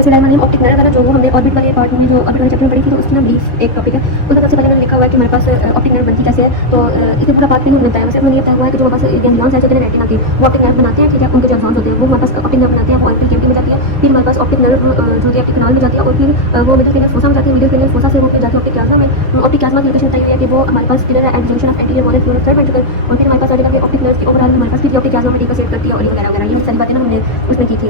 वैसे lime optic nerve वाला जो वो हमने ऑर्बिट वाले पार्ट में जो ऑर्बिट वाले चैप्टर में पढ़ी थी, तो उसकी ना ब्रीफ एक टॉपिक है। उसमें सबसे पहले मैंने लिखा हुआ है कि हमारे पास ऑप्टिक नर्व बनती कैसे है। तो इसमें पूरा पार्ट नहीं बताया, वैसे मैंने ये बताया हुआ है कि जो हमारे पास गैंग्लियॉन्स है जो कि रेटिना के वो ऑप्टिक नर्व बनाते हैं, ठीक है। उनके जो एक्सॉन्स होते हैं वो हमारे पास ऑप्टिक नर्व बनाते हैं, वो ऑरिफिल कैविटी में जाती है। फिर हमारे पास ऑप्टिक नर्व जो कि ऑप्टिक कनाल में जाती है, और फिर वो मिडिल फिंगर फोसा में जाती है। मिडिल फिंगर फोसा से वो जाती है ऑप्टिक क्लाज्मा में। ऑप्टिक क्लाज्मा की लोकेशन बताई हुई है कि वो हमारे पास किधर है, at junction of anterior wall floor third ventricle. और फिर हमारे पास आ जाएगा कि ऑप्टिक नर्व की ओवरऑल हमारे पास फिर ऑप्टिक क्लाज्मा में डिकोसेट करती है और वगैरह वगैरह। ये सारी बातें ना हमने उसमें की थी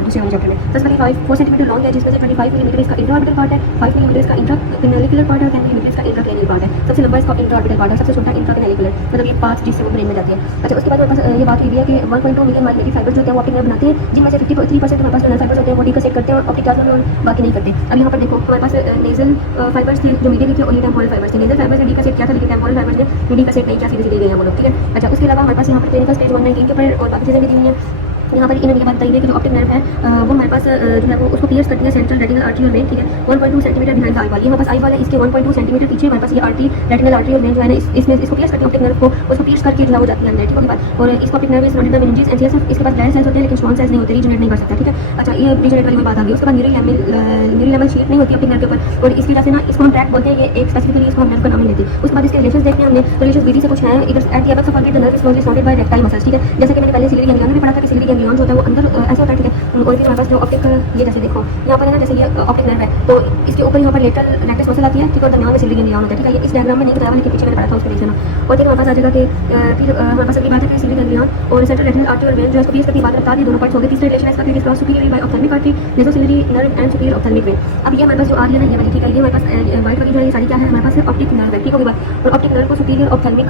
दूसरे वाले चैप्टर में। सबसे पहले 4 सेंटीमीटर लॉन्ग है, जिसमें से 25 मिलीमीटर इसका इंट्राऑर्बिटल पार्ट है, 5 मिलीमीटर इसका इंट्राकैनालिकुलर पार्ट है, 10 मिलीमीटर इसका इंट्राक्रैनियल पार्ट है। सबसे लंबा इसका इंट्राऑर्बिटल पार्ट है, सबसे छोटा इंट्राकैनालिकुलर, मतलब ये पार्ट जिससे वो ब्रेन में जाती है। अच्छा, उसके बाद हमारे पास ये बात हुई है कि 1.2 मिलियन माइक्रोमेटिक फाइबर जो होते हैं वो ऑप्टिक नर्व बनाते हैं, जिनमें से 53% हमारे पास नर्व फाइबर्स होते हैं वो डिकोसेट करते हैं और ऑप्टिक क्लाज्मा में, और बाकी नहीं करते। अब यहाँ पर देखो हमारे पास नेजल फाइबर्स थे जो मीडियम थे, और ये टेम्पोरल फाइबर्स थे। नेजल फाइबर्स ने डिकोसेट किया था, लेकिन टेम्पोरल फाइबर्स ने डिकोसेट नहीं किया, सीधे सीधे गए हैं वो लोग, ठीक है। अच्छा, उसके अलावा हमारे पास यहाँ पर क्लिनिकल स्टेज 119 के ऊपर और बाकी चीज़ें भी दी हुई हैं। यहाँ पर इन्होंने बात बताई है कि जो ऑप्टिक नर्व है वो हमारे पास जो है वो उसको पियर्स करती है सेंट्रल रेटिनल आर्टरी और वेन, ठीक है। 1.2 सेंटीमीटर बिहाइंड आई वाल, ये हमारे पास आई वाल है, इसके 1.2 सेंटीमीटर पीछे हमारे पास ये आर्टरी रेटिनल आर्टरी और वेन जो है ना इसमें इसको पियर्स करती है ऑप्टिक नर्व को, उसको पियर्स करके जो है वो जाती है अंदर, ठीक है बात। और इस optic nerve is surrounded by meninges and CSF, इसके पास ग्लैंड सेल्स होते हैं लेकिन स्मॉल सेल्स नहीं होते, रीजनरेट नहीं कर सकता, ठीक है। अच्छा, ये रीजनरेट वाली बात आ गई। उसके बाद न्यूरल लेवल शीट नहीं होती ऑप्टिक नर्व के ऊपर, और इसकी वजह से ना इसको हम ट्रैक बोलते हैं, ये एक स्पेसिफिकली इसको हम नर्व का नाम नहीं देते। उसके बाद इसके रिलेशंस देखते हैं हमने, तो रिलेशंस विधि से कुछ है। इधर at the apex of orbit the nerve is closely surrounded by recti muscles, ठीक है। जैसे कि मैंने पहले सिलियरी गैंग्लियन में पढ़ा था कि सिलियरी गैंग्लियन जो होता है वो अंदर ऐसा होता है, ठीक है। और फिर हमारे पास जो ऑप्टिक, ये जैसे देखो यहाँ पर है ना, जैसे ये ऑप्टिक नर्व है तो इसके ऊपर यहाँ पर लेटरल रेक्टस मसल आती है, ठीक है, और दरमियान में सिलियरी गैंग्लियन होता है, ठीक है। ये इस डायग्राम में नहीं बताया, लेकिन पीछे मैंने पढ़ा था, उसको देख लेना। और फिर हमारे पास आ जाएगा कि फिर हमारे पास अगली बात है कि सिलियरी गैंग्लियन और सेंट्रल रेटिनल आर्टरी और वेन जो है इसको पीस करके बात बता दी, दोनों पार्ट्स हो गए। तीसरा रिलेशन है इसका कि cross superior by ophthalmic artery, nasociliary nerve and superior ophthalmic vein. अब ये हमारे पास जो आ रही है ना, ये वाली, ठीक है, ये हमारे पास व्हाइट वाली जो है ये सारी क्या है, हमारे पास ऑप्टिक नर्व है, ठीक होगी बात। और ऑप्टिक नर्व को सुपीरियर ऑप्थेल्मिक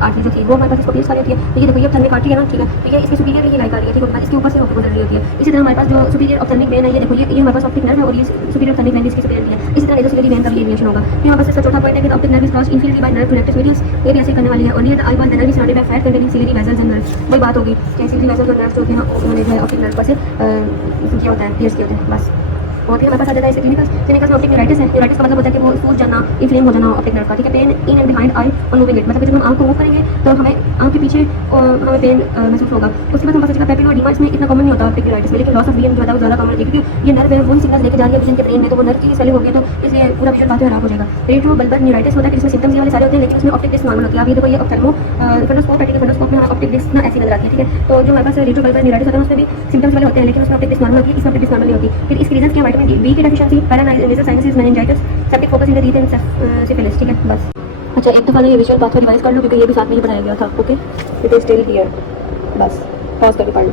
आर्टरी जो थी वो हमारे पास इसको पीस कर रही है। तो ये देखो ये ऑप्थेल्मिक आर्टरी है ना, ठीक है, तो ये इसके सुपीरियर ही लाइक आ रही है, ठीक है, इसके ऊपर से होकर गुजर रही होती है। इसी तरह हमारे पास जो सुपीरियर ऑप्थेल्मिक वेन है, ये देखो ये हमारे पास ऑप्टिक नर्व है, और ये सुपीरियर ऑप्थेल्मिक वेन इसकी सुपीरियर है। इसी तरह मेसोसिलियरी वेन का भी रिलेशन होगा। फिर हमारे पास इसका चौथा पॉइंट है कि optic nerve is crossed inferiorly by nerve to rectus medius, ये भी ऐसे करने वाली है। और नियर द आई वाल the nerve is surrounded by fat containing ciliary vessels and nerves, वही बात होगी कि सिलियरी वेसल्स और नर्व्स जो होते हैं उन्होंने जो है ऑप्टिक नर्व पर से किया होता है, पियर्स किए होते हैं, बस। और फिर हमारे पास आ जाता है क्लिनिकल में ऑप्टिक न्यूराइटिस है। न्यूराइटिस का मतलब होता है कि वो सूज जाना, इन्फ्लेम हो जाना ऑप्टिक नर्व का, ठीक है। Pain in and behind I और मूविंग इट, मतलब जब हम आंख को मूव करेंगे तो हमें आंख के पीछे हमें पेन महसूस होगा। उसके बाद हमारे पास पेपिलोइडेमा, इसमें इतना कॉमन नहीं होता ऑप्टिक न्यूराइटिस में, लेकिन लॉस ऑफ विजन जो है वो ज़्यादा कॉमन है, क्योंकि ये नर्व है वो सिग्नल लेके जा रही है विजन के ब्रेन में, तो वो नर्व की स्वेलिंग होगी, तो इसलिए पूरा विजन बातें खराब हो जाएगा। रेट्रो बल्बर न्यूराइटिस होता है, जिसमें सिम्टम्स ये वाले सारे होते हैं, लेकिन उसमें ऑप्टिक डिस्क नॉर्मल होती है। अब ये देखो ये ऑप्थेल्मो फेंडोस्कोप है, ठीक है, फेंडोस्कोप में हमारा ऑप्टिक डिस्क ना ऐसी नजर आती है, ठीक है। तो जो हमारे पास रेट्रो बल्बर न्यूराइटिस होता है उसमें भी सिम्टम्स वाले होते हैं, लेकिन उसमें ऑप्टिक डिस्क नॉर्मल होती है, इसमें ऑप्टिक डिस्क नॉर्मल नहीं होती। फिर इसकी रीजन क्या, विटामिन बी की deficiency, paranasal sinuses, meningitis, septic focus in the teeth and syphilis, ठीक है, बस। अच्छा, एक दफा ये विजुअल पाथवे रिवाइज कर लो, क्योंकि ये भी साथ में ही पढ़ाया गया था, okay. It is still here, बस पॉज करके पढ़ लो।